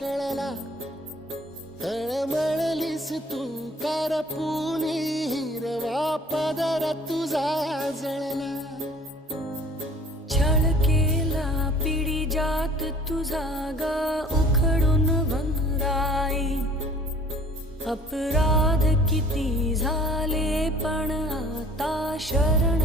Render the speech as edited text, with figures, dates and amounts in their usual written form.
कळला तळमळलीस तू करपुनी हिरवा पदर तुझा जळला छळ केला पिढी जात तुझा ग उखडून वनराई अपराध किती झाले पण आता शरण